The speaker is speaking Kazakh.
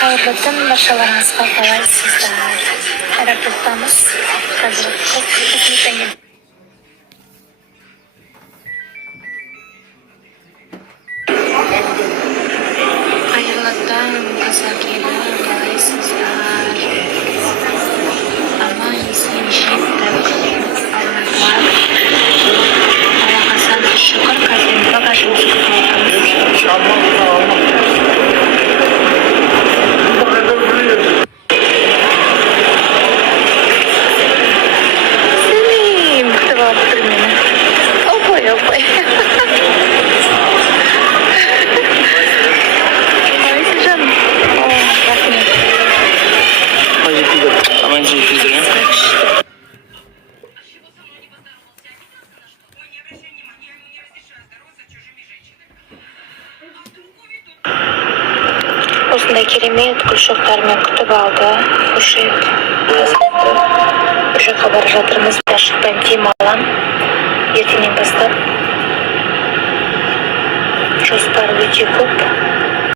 Hayırlı tüm başarılarınızға қалайсыздар? Аэропорттамыз. Қазір космостан Hayırlı taң, қазақ елі, қалайсыздар? Аман есен жеттік. Аллаға сәлем шүкір, қазір багажымызды қалтамыз. Сәлем, күтіп алып тұр мені. Опай, опай. Қалайсыз жаным? О, рахмет. Аман жеттіңіздер ме? Осындай керемет гүл-шоқтармен күтіп алды. Хуршид, Қазметті. Bir жаққа бара жатырмыз. Шықпаймын, демалам. Ертеңнен бастап жоспар өте көп.